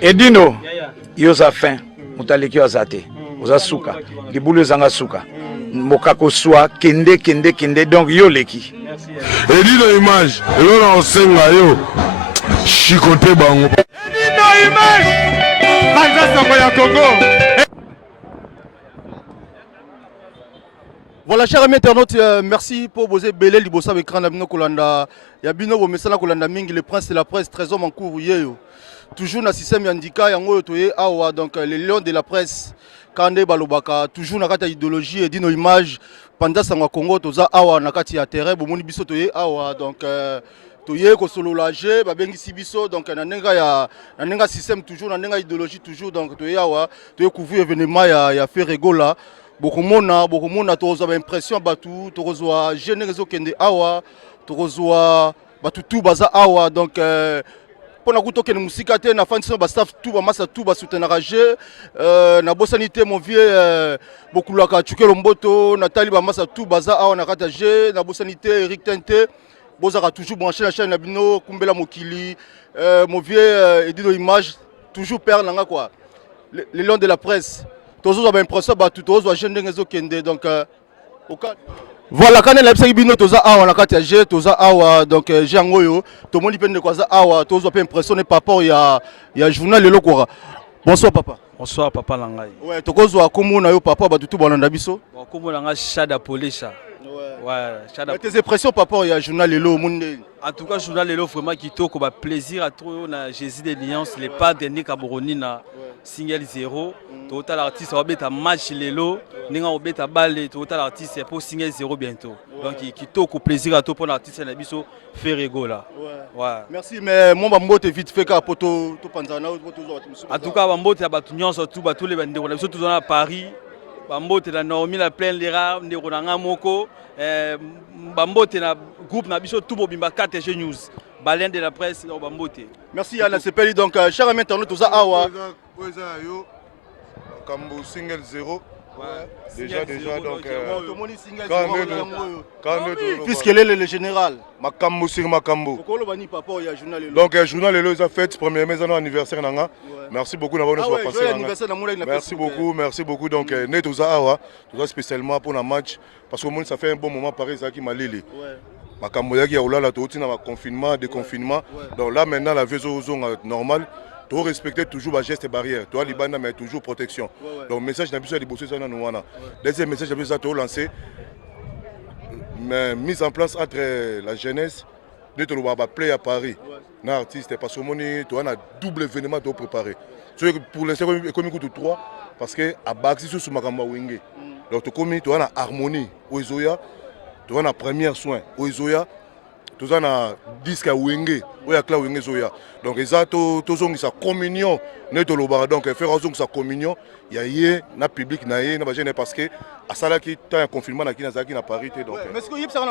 Edino, yoza fin, mutaleki azate, oza suka, libulu zanga suka. Mokako soa kende donc yo leki. Edino image, yo na osenga yo. Chikote bango. Edino image. Banza sango ya Congo. Voilà, chers amis internautes, merci pour vos belé libosa avec Grand Amino Kolanda. Yabino Bomesala Kolanda Ming, le prince de la presse, trésor en cours yeyo. Toujours dans le système Yandika, Yango Toye Awa, donc les lions de la presse, Kande Balobaka, toujours dans la idéologie et dino image, pendant Sangwa Congo, Toza Awa, Nakati ya terre, Bomoni Biso Toye Awa, donc Toye Kosolo Lage, Babengi Sibiso, donc Nanenga système toujours, Nanenga idéologie toujours, donc Toye Awa, Toye couvrir événement, ya Ferrego là. Beaucoup de gens ont l'impression que tout le jeune réseau kende awa, tout tout baza awa donc pour na kuto kene musika te na fansi ba staff tout ba massa tout ba soutenir na bosanité mon vieux beaucoup la ka chukelo mboto Nathalie ba massa tout baza awa na kata G na bosanité Eric Tente bozaka toujours branché la chaîne na bino kumbela mokili mon vieux Edino image toujours père nanga quoi les lions de la presse. Tous ont l'impression que tous ont jeune réseau kende donc voilà quand la psaki bino toza awa na kati ya G toza awa donc j'ai ngoyo to moni pende kwa za awa tous ont impressionné par rapport ya journal lelo quoi. Bonsoir papa. Bonsoir papa langai. Ouais to kozwa komona yo papa ba tout balanda biso. Komona nga Shada Polisha. Ouais, Shada. Tes impressions par rapport ya journal lelo monde. En tout cas journal lelo vraiment kitoko ba plaisir à trop na Jésus des Lions les pas dernier Camerouni na single 0 total artiste va beta match lelo ninga obeta balle total artiste pour single 0 bientôt donc kitoko plaisir à tout pour l'artiste na biso Ferrego là ouais merci mais mon bambote vite fait ka poto to panzana en tout cas bambote ya batu nyonso tout ba tous les bande na biso tout dans Paris bambote na Naomi la plein les rares ndeko na nga moko bambote na groupe na biso tout bobimba 4G news Baleine de la presse au bambote. Merci Anna Sepeli donc cher ami internaute toza awa yo Kambo single 0. Déjà donc puisqu'il est le général Makambo sur Makambo. Donc journal lelo a fait premier mai anniversaire nanga. Merci beaucoup d'avoir nous passé. Merci beaucoup donc net toza awa toza spécialement pour le match parce que ça fait un bon moment pareil ça qui m'a lili. Makambo yaki ya olala to tina confinement déconfinement donc là maintenant la vie zone normale tu respecter toujours les gestes barrières toi libanda mais toujours protection donc message n'a besoin de bosser ça dans nous deuxième message n'a besoin de lancer mais mise en place entre la jeunesse de te le play à Paris na artiste parce que moni tu as un double événement de préparer pour l'instant comme coup de 3 parce que à Baxi sur Makambo Wenge donc tu comme tu as une harmonie au Izoya tu as un premier soin au Izoya tu as un disque à Wenge ou à Cla Wenge Zoya donc ça tu as sa communion net au donc faire sa communion il y a na public na yé na bagene parce que à ça là qui t'as un confinement na Kinazaki na Paris donc mais est-ce que yep ça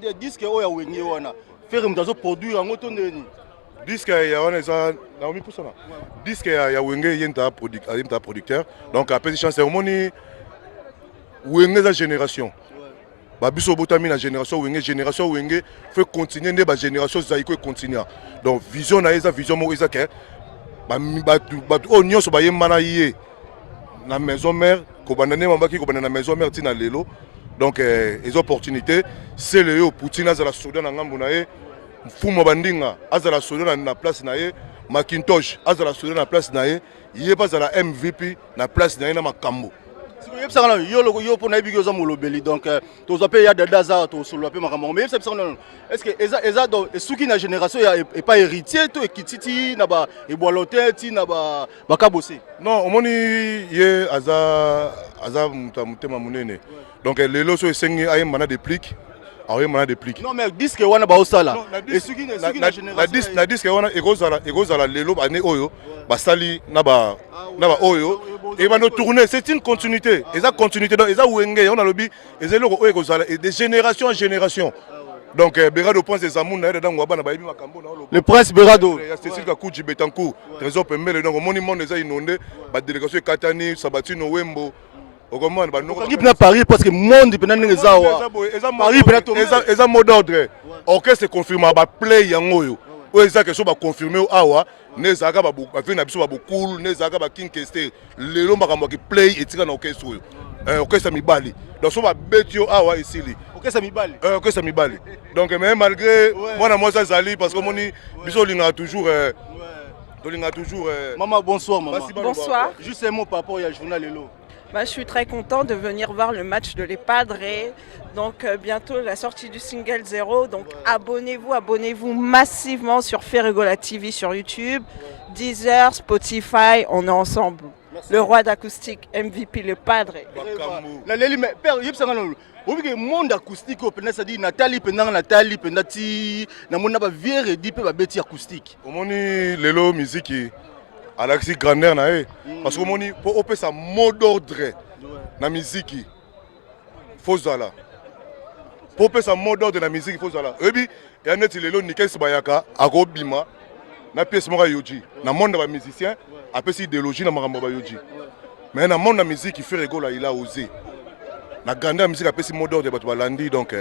des disques au ya Wenge wana faire mutazo produire en auto ndeni disque ya wana ça na omi pour ça disque ya Wenge yenta producteur donc après chance cérémonie Wenge la génération Babiso botami la génération Wenge fait continuer ne ba génération zaiko continuer donc vision na eza vision mo eza ke ba o nyonso ba yemana yé na maison mère ko banane mambaki ko banana maison mère tina lelo donc les opportunités c'est le yo Poutine za la Soudan na ngambu na ye mfumo bandinga azala Soudan na place na ye Macintosh azala Soudan na place na ye yé pas za la MVP na place na ye na makambo yo pour na bigo za molobeli donc to zape ya dada za to solo pe makambo mais est-ce que eza donc suki na génération ya et pas héritier to ekititi na ba eboalote ti na ba kabose non omoni ye aza mutema munene donc lelo so esengi aye mana déplique aye mana déplique non mais disque wana ba osala et suki na génération na disque wana ekozala lelo ane oyo basali na ba oyo et va nous tourner c'est une continuité et ça continuité donc ça Wenge on a lobby et c'est de génération en génération donc Berado pense des amours na dans ngwaba na ba makambo na le prince Berado Cécile Kakuji Betancourt trésor pembele donc monument les a inondé ba délégation Katani Sabatino Wembo au comment ba no équipe na Paris parce que monde pendant ngeza Paris pendant eza mot d'ordre orchestre confirmé ba play yango yo o eza que so ba confirmer awa nezaka bavie na biso babokulu nezaka baking kester lelo makambo ki play etika na orchestre oyo orchestre mibali donc so babeti yo awa esili orchestre mibali donc mais malgré mwana mwasi azali parce que moni biso olinga toujours Maman, bonsoir maman. Bonsoir. Juste un mot par rapport au journal Lelo. Je suis très content de venir voir le match de Les Padres. Donc bientôt la sortie du single 0. Donc abonnez-vous massivement sur Ferregola TV sur YouTube, Deezer, Spotify, on est ensemble. Merci. Le roi d'acoustique, MVP, Le Padre. Le monde acoustique, c'est-à-dire Nathalie, Penati, Namona va virer dit pe beti acoustique. Omoni lelo musique Alexis grandeur na e parce que omoni pour opé sa mot d'ordre na musique faut zala. Pour opé sa mot d'ordre na musique faut zala. Ebi ya net lelo Nikel Sibayaka akobima na pièce moko yoji. Na monde ba musicien apesi idéologie na makambo ba yoji. Mais na monde na musique il fait rigoler il a osé. La grande musique a pris mot d'ordre de Balandi, donc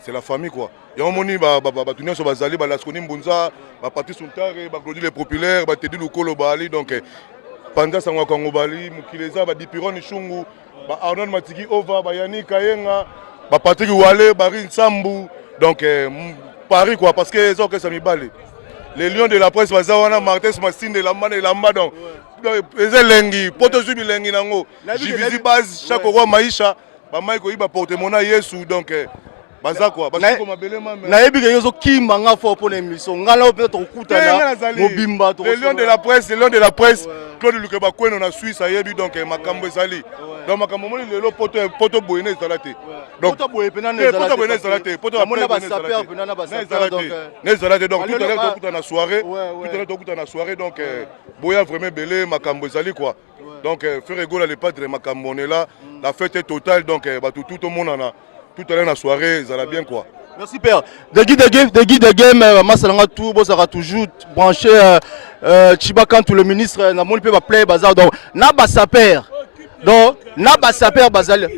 c'est la famille quoi. Il y a un moni, Batunia sur Bazali, Balaskoni Mbunza, Patrice Sontare, Claudie les populaires, Teddy Lukolo Bali, donc Panda Sangwa Kongo Bali, Mukileza, Dipiron Ishungu, Arnon Matiki Ova, Bayani Kayenga, Patrick Ouale, Barin Sambu, donc Paris quoi, parce que les orchestres sont mis les lions de la presse, Bazawana, Martes, Massine, de Lamba, et Lamba, donc les lengi, Potozubi Lengi Nango, Jivisi Baz, chaque roi Maïcha. Bamaiko iba porte mona Yesu donc baza quoi parce que mabelema na yebi ke yozo kimanga fo pour l'émission ngala ope to kutana mobimba to le lion de la presse Claude Lukeba Kweno na Suisse ayebi donc makambo ezali donc makambo moni lelo poto boyene ezalate donc poto boye pena ezalate poto mona ba saper pena na ba saper donc ezalate donc tout à l'heure to kuta na soirée donc boya vraiment belé makambo ezali quoi donc Ferregola les Padres makambo on est là la fête est totale donc tout le monde en a tout à l'heure la soirée ça va bien quoi. Merci père. De game masalanga tout bo sera toujours branché Chibakan tout le ministre na moni pe ba play bazar donc na ba saper donc na ba saper bazal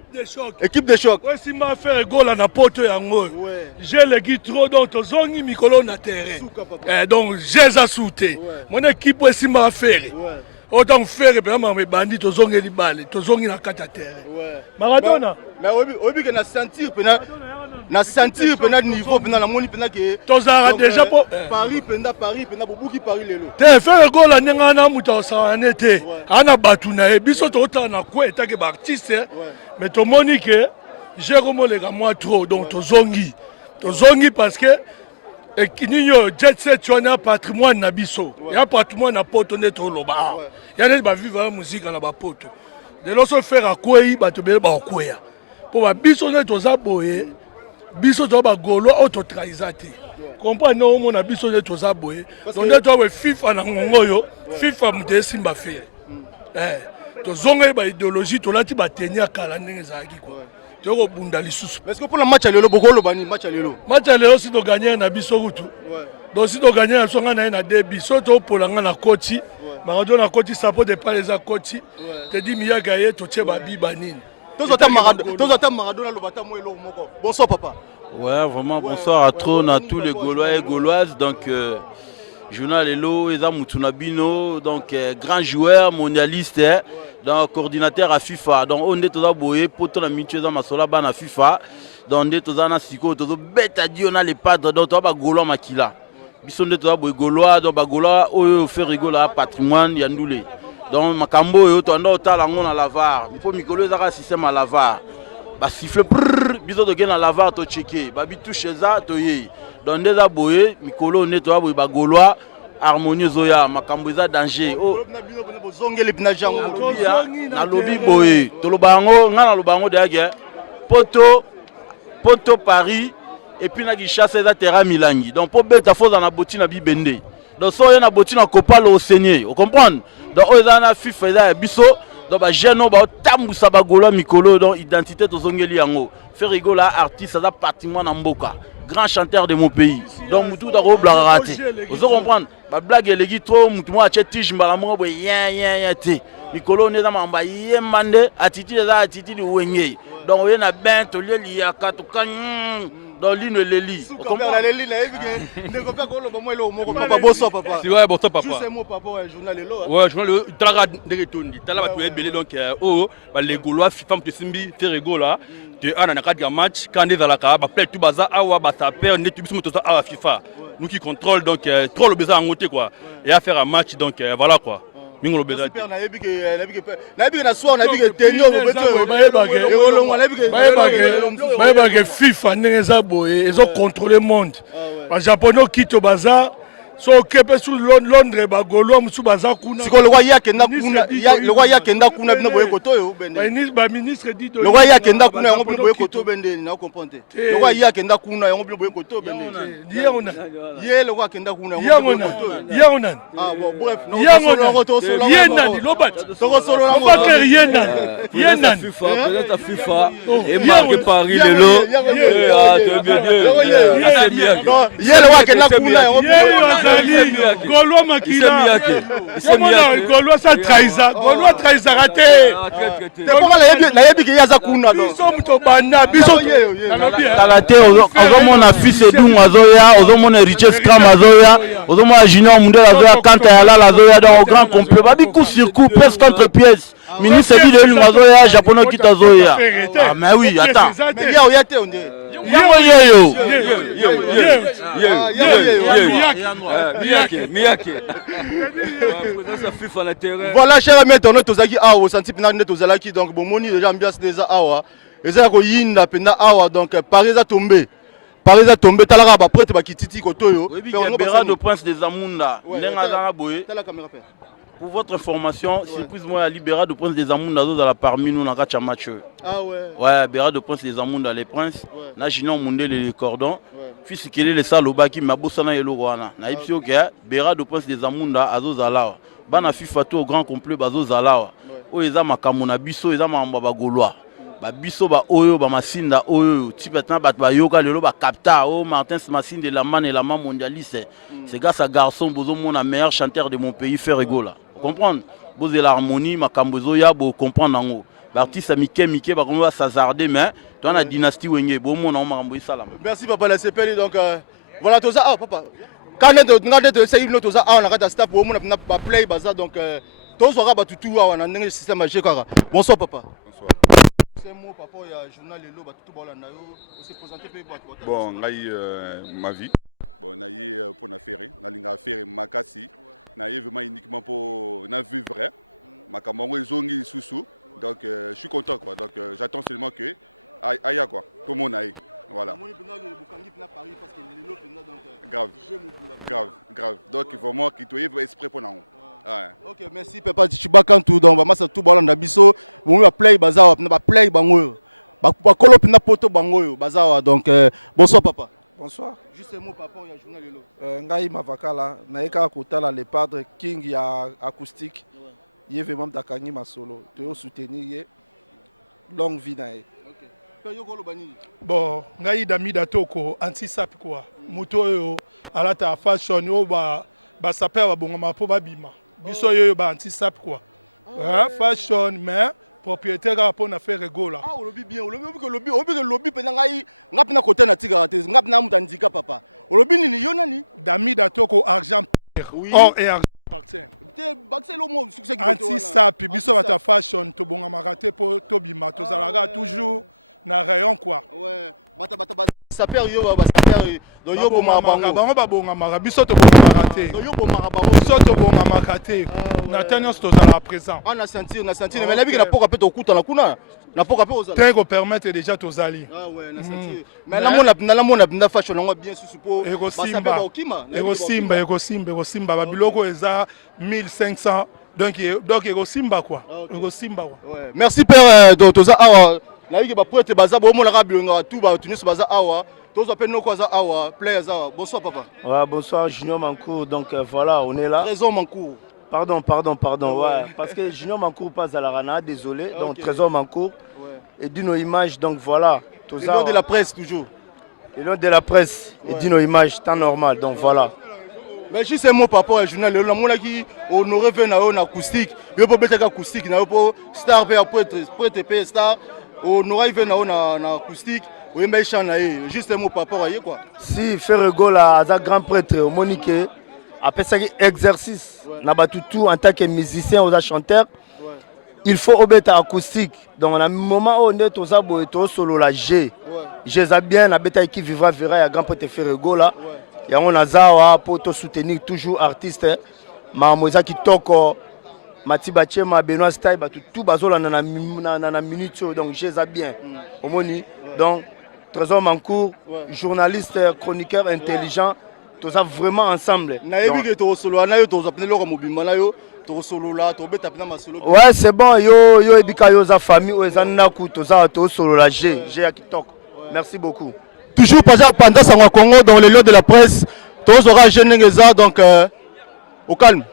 équipe de choc ouais si ma faire goal na poto yango j'ai le gitro donc tozongi mikolo na terrain donc j'ai za souté mon équipe ouais si ma faire autant faire vraiment mes bandits tozongi li balle tozongi na kata terrain Maradona mais obi que na sentir pena niveau pena na moni pena que tozara déjà pour Paris pena bobuki Paris lelo te faire goal ninga na muta sa nete ana batuna e biso tota na ko etake ba artiste mais to moni que j'ai remonté les moi trop donc tozongi parce que et kinyo jet set tu as patrimoine na biso ya patrimoine na poto neto loba ya ne ba vivre la musique na ba poto de l'oso faire à quoi ba to be ba quoi pour ba biso neto za boye biso to ba golo auto traisate comprendre no mo na biso neto za boye donc neto we FIFA na ngongoyo FIFA mute simba faire to zonga ba idéologie to lati ba tenia kala ndenge za ki quoi toko bunda lisusu parce que pour le match lelo bokolo bani match lelo si to gagner na biso rutu donc si to gagner na songa na debi so to polanga na koti Maradona na koti sapo de pas les a koti te dit miya gaye to tcheba biba nini tozata Maradona lobata mo elo moko bonsoir papa ouais vraiment bonsoir à tous les Gaulois et Gauloises donc Journal Lelo Eza Mutunabino donc grand joueur mondialiste donc coordinateur à FIFA donc on est tous boye poto na mitu za masola ba na FIFA donc on est tous na siko tous beta di on a les Padres donc to ba Gaulois makila biso nde tous boye Gaulois donc ba Gaulois oyo fait rigola patrimoine ya ndule donc makambo yo to ndo tala ngona lavar il faut mikolo za système à lavar ba siffle biso to gena lavar to checker ba bitu cheza to ye donc ndeza boye mikolo nde to boye ba Gaulois harmonie zoya makambo eza danger na lobby boye to lobango ngana lobango de poto Paris et puis na Kinshasa eza terrain Milangi donc pour beta foza na boti na bibende donc so na boti na kopalo au seigneur vous comprenez donc eza na FIFA eza biso donc ba jeune ba tambusa ba Gaulois mikolo donc identité to zongeli yango faire rigola artiste ça patrimoine na mboka grand chanteur de mon pays donc mutu da ko blague raté vous comprenez ba blague elegi trop mutu mo ache tige mbala mo boye ya te mikolo neza mamba yemande attitude za attitude wenge donc on a ben to lié ya ka to kan dans l'une et Leli. Bonsoir papa. Ouais, bonsoir papa. Juste un mot papa, ouais, journal Lelo. Ouais, journal Lelo, Tala Ndegetondi. Tala va belé donc les Gaulois FIFA Simbi Ferrego là. Tu as un match quand des alaka, ba play tout baza awa ba ta père ne tu biso à la FIFA. Nous qui contrôle donc trop le besoin en côté quoi. Et à faire un match donc voilà quoi. Mingo beza. Super na yebi na soir na yebi que tenio bayebake FIFA ndenge eza boye ezocontrôle monde bajaponais okito baza so okepe su Londres bagolwa mosusu baza kuna siko lokwa ye akenda kuna bino boye koto oyo baministre dit lokwa ye akenda kuna yango bino boye koto bendeni na comprendre lokwa ye akenda kuna yango bino boye koto bendeni ye lokwa akenda kuna yango bino koto yango nani ah bon bref ye nani lobat obakere ye nani Peut-être FIFA et marqué Paris Lelo. Ah, tu bien ye lokwa akenda kuna yango Gaulois makila Gaulois sa trahisa Gaulois trahisaka te nayebi ke yaza kuna biso moto banda biso tala te ozomona fils Edung azoya ozomona Richesse Cram azoya ozomona Junior Mundel azoya Kanta Yalala azoya dans au grand complet babi coup sur coup pièce contre pièce ministre dit de l'Ung azoya japonais qui azoya ah mais oui attends mais ya oyate onde voilà cher ami internaute tozaki awa senti pina nde tozalaki donc bomoni déjà ambiance déjà awa eza ko yinda pena awa donc Paris a tombé talaka ba prêtre ba kititi kotoyo Béra de Prince des Amunda ndenga za boye pour votre information, surprise moi à Libéra de Prince des Amunda dans parmi nous dans quatre matchs. Ah ouais. Ouais, Béra de Prince des Amunda les princes, na Junior Mundel les cordons. Fils qui est le saloba qui m'a bossé na yelo wana. Na ipsi OK, Béra de Prince des Amunda azozala. Bana FIFA to au grand complet bazozala. O eza makambo na biso eza mamba ba Gaulois. Ba biso ba oyo ba masinda oyo tipetna bat ba yoka lelo ba capta o Martin Smassine de la man et la man mondialiste. C'est grâce à garçon bozo mon meilleur chanteur de mon pays Ferrego là. Comprendre boze l'harmonie makambo zoya bo comprendre nango l'artiste Mike ba komba s'hazarder mais toi la dynastie wenge bo mon makambo isala. Merci papa la CPL donc voilà toza ah papa quand ngade to essayer toza ah on a kata stop bo mon na ba play baza donc tozo ba tutu wa na ndenge système magique quoi. Bonsoir papa. Bonsoir. C'est moi papa ya journal Lelo ba tutu ba la na yo on s'est présenté pe ba. Bon, ngai ma vie. Oui. Or et argent. Ça perd yo ba saper do yo bo mabango bango babongamaka biso tobongamaka te do yo bo mabango biso tobongamaka te na tanyonso tozala présent na sentir mais nabi na poka pe tokuta na kuna na poka pe ozala te kopermettre déjà tozali ah ouais na sentir mais la mona fashion ngo bien susupo ekosimba babiloko eza 1500 donc ekosimba quoi ekosimba quoi merci père toza awa nabi ba prêtre baza bo mona ka bilonga tout ba tunis baza awa tozo pe noko za awa players awa bonsoir papa ouais bonsoir Junior Mancour donc voilà on est là Trésor Mancour pardon ouais parce que Junior Mancour passe à la rana désolé donc Trésor Mancour et Dino Image donc voilà le nom de la presse toujours le nom de la presse et Dino Image temps normal donc voilà. Mais si c'est mon papa, je journal, le monde qui honoré venu en acoustique, il peut mettre acoustique, il peut star pour être star. Nora il vient na acoustique, oui mais chana juste un mot par rapport à quoi. Si Ferregola a un grand prêtre au Monique, après ça exercice, na tout en tant que musicien ou chanteur, il faut obéir acoustique. Donc à un moment où on est aux abo et aux solo la G, G ça bien na beta qui vivra verra ya grand prêtre Ferregola. Et on a ça pour te soutenir toujours artiste, ma moza qui toko Matiba Chema, Benoît Style, tout bazola na minute donc j'ai ça bien. Omoni donc Trésor Mancourt, journaliste, chroniqueur intelligent, tout ça vraiment ensemble. Ouais, c'est bon, yo ebika yo za famille o ezana ku to za to solo la G qui tok. Merci beaucoup. Toujours pendant ça au Congo dans les lieux de la presse, tous aura jeune donc au calme.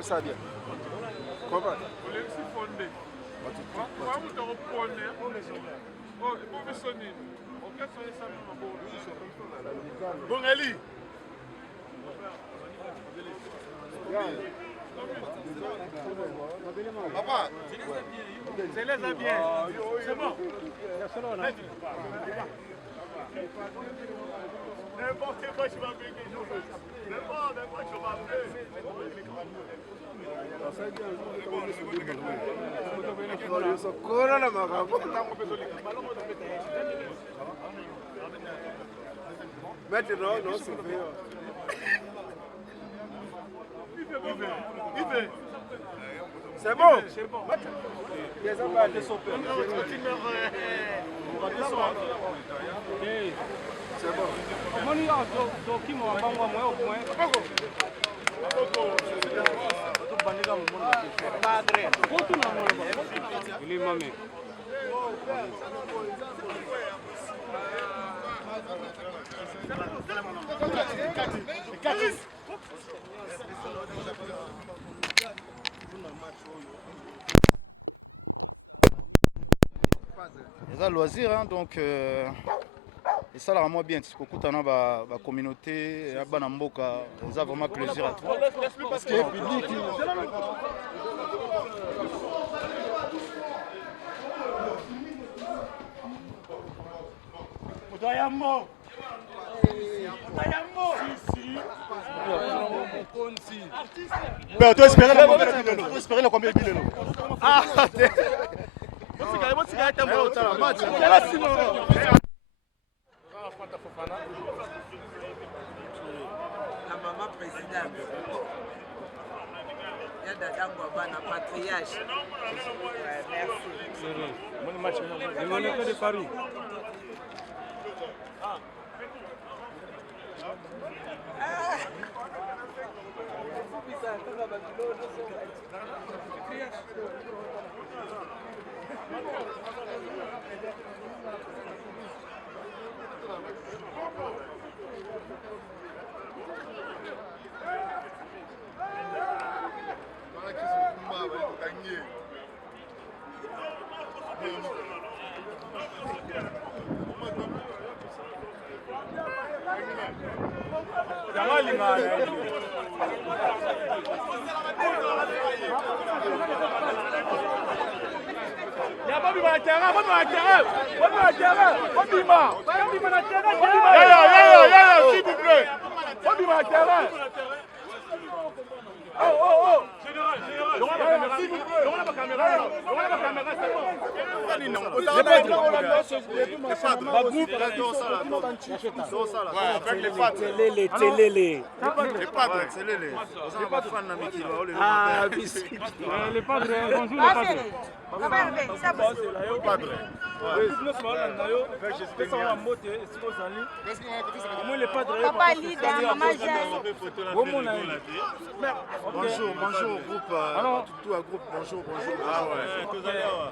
Ça bien. Comment? Bon Ali. Papa, c'est les bien. C'est bon. N'importe quoi, je vais appeler quelque chose. N'importe quoi, je vais appeler. maintenant, non, c'est fait. C'est bon. C'est bon. Les loisirs, hein, donc et ça là moi bien, parce que quand on a la communauté, la Banamboka, ça vraiment plaisir à toi. Parce que le public. Mais toi, espérer la combien de billes? Ah, la maman présidente. Il y a Dadango Bana, patriarche. Merci. Le de Paris. Bonjour, bonjour groupe. Alors, tout un groupe, bonjour, bonjour. Ah ouais.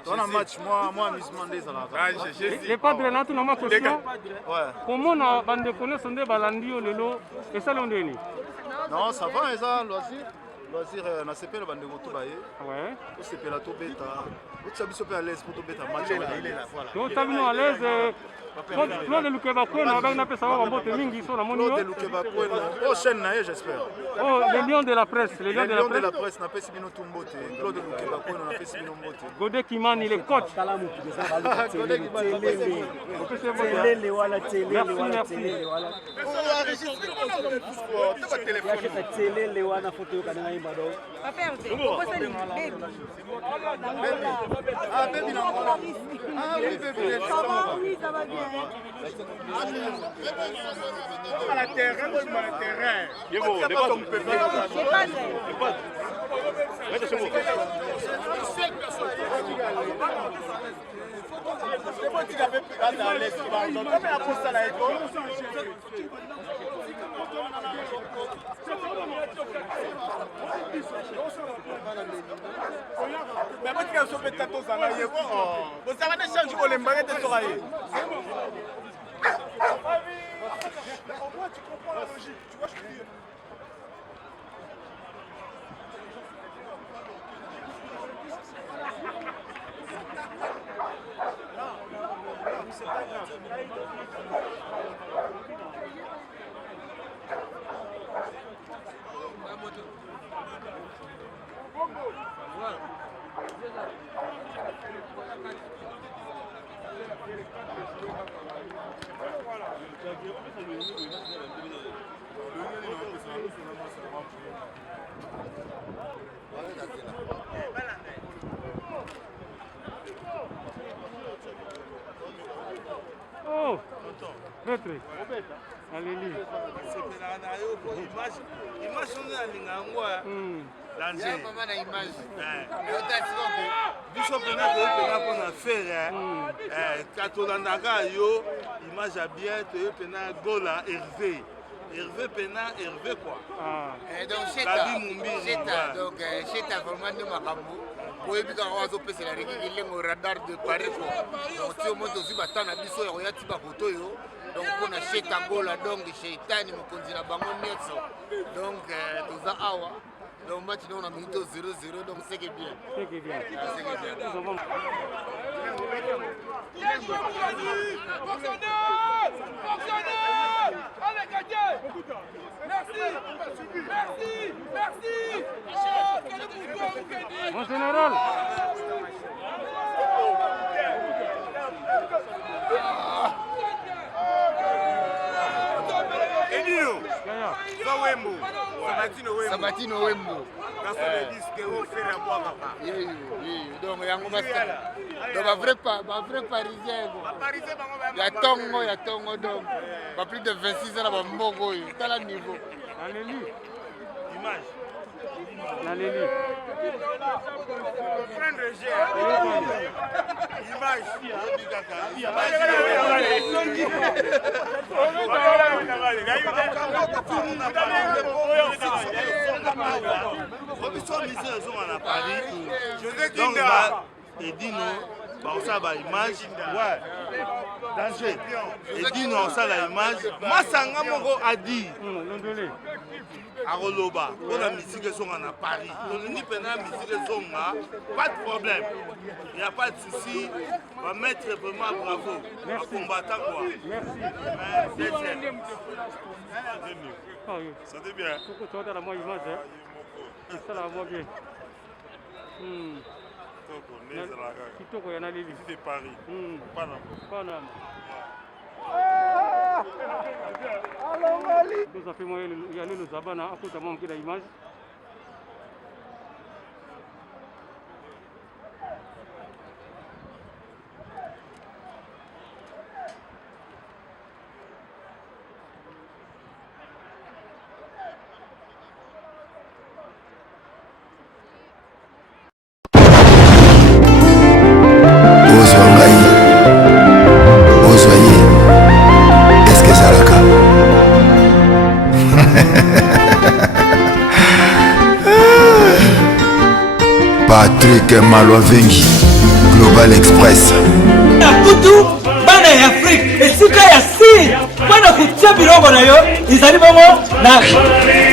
Dans un match, moi, amusement des alades. Les padres là, tout le monde question. Comment on a bandé connaître son débalandio le lot et ça l'on dit. Non, ça va, ça, loisir. Loisir, on a CP le bandé tout baillé. Ouais. On CP la tout bêta. On s'habille super à l'aise pour tout bêta match. Il est là, voilà. Donc, t'as vu à l'aise. Claude Lukeba Kwena, on a fait savoir en botte mingi sur la monnaie. Claude Lukeba Kwena, oh chaîne j'espère. Oh, les lions de la presse, les lions de la presse n'a pas si bien tout mbote. Claude Lukeba Kwena n'a pas si bien mbote. Godé Kimani, il est coach. Godé Kimani, ça va bien. La terrain, le terrain. C'est pas vrai. Mais moi, tu as sauvé ta tosse en aïe. Vous savez, les gens jouent les barrettes de soleil. Au moins, tu comprends la logique. Tu vois, je te dis. C'est pas grave. Oh, maître. Allez, image on alinga yango danger biso pena toyepena mpona faire katolandaka yo image ya bien toyepena gola hervé pena hervé quoi donc cheta vraiment nde makambo oyebi kaka azopesela reki elengo radar de pare quoi donc ti omo tozwi bata na biso ya koya ti bakoto oyo donc mpona cheta gola donc sheitani mokonzi na bango nyonso donc toza awa donc match on a minute 0-0 donc c'est bien. C'est bien. C'est bien. Allez gardien. Merci. Mon général. Edino. Zawembo. Sabatino Wembo. Donc yango basta. Donc ba vrai parisien. Ya tongo donc. Pas plus de 26 ans ba mboko yo. Tala niveau. Allez-y. Image. Allez-y. Prendre image danger edino osala image masanga moko adi akoloba mpona misike ezonga na Paris tolingi mpena misike ezonga pas de problème il n'y a pas de souci va mettre vraiment bravo va combattre quoi c'était bien tu as la moi image ça la moi bien kitoko ya naleli de Paris pana nous a fait moi il y a le zabana à cause de mon kila image Patrick Malovengi, Global Express. Kutu bana ya Afrique esika ya siri bana kutia bilongo na yo izali bongo na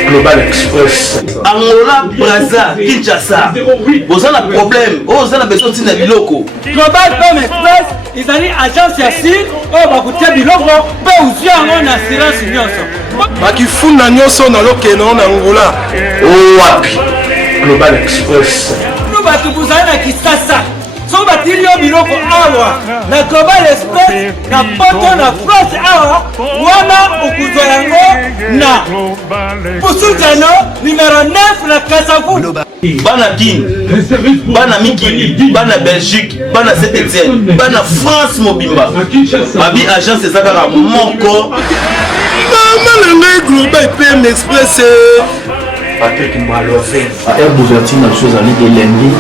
Global Express. Angola, Brazza, Kinshasa. Vous avez un problème. Vous avez besoin de biloko. Global Express izali agence ya siri o bakutia bilongo pe uzia ngo na assurance nyonso. Bakifuna nyonso na lokeno na Angola. Wapi? Global Express. Batu buzali na Kisasa so batili yo biloko awa na Global Express na poto na France awa wana okuzwa yango na Pusutano numéro 9 na Kasavu bana King bana Mikili bana Belgique bana Saint-Etienne bana France mobimba babi agence ezaka moko mama Global Express Patrick Malovengi. Air d'ouverture na chose ali de lundi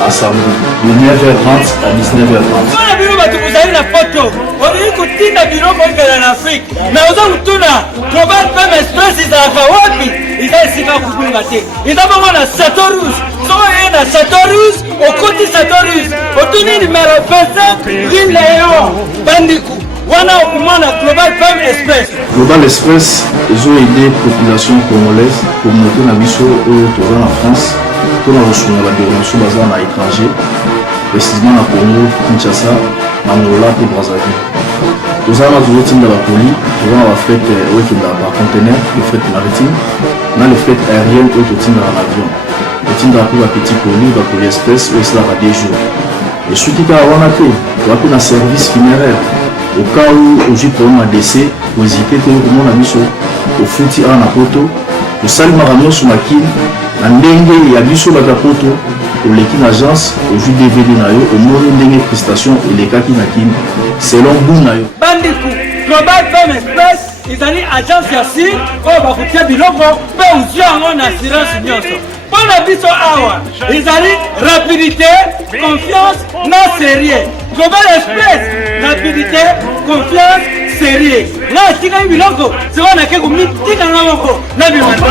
à samedi de 9h30 à 19h30. Bana biro batu buzali na photo. Ori kutinda biro ngala na Afrique. Na uza kutuna Global Express izaka wapi? Izasika kukunga te. Izabonga na Satorus. So na Satorus, okoti Satorus. Otuni numéro 27 Rue Léon Bandiku. Wana okumana Global Express. Global Express ils ont aidé la population congolaise communauté na biso en France pour la reçu la déronation basée à l'étranger précisément na Congo, Kinshasa, Angola et Brazzaville. Nous avons toujours la colis, nous avons fait par conteneur, le fret maritime, dans le fret aérien où tu tiens dans l'avion. Tu tiens dans petit colis, le colis express où c'est là des jours. Et ce qui est à Wanake, tu as un service funéraire. Au cas où j'ai problème à décès, kohésite te komona biso tofuti awa na poto tosalimaka nyonso makini na ndenge ya biso bato ya poto oleki na agence ozwi dvd na yo omoni ndenge prestation elekaki na kini selon goût na yo bandiku global femme express ezali agence ya sir oyo bakotia biloko mpe ozwi yango na assurance nyonso mpo na biso awa ezali rapidité confiance na sérieux global express rapidité confiance sérieux nga atikaki biloko sikoyo nake komitikanga moko na bimana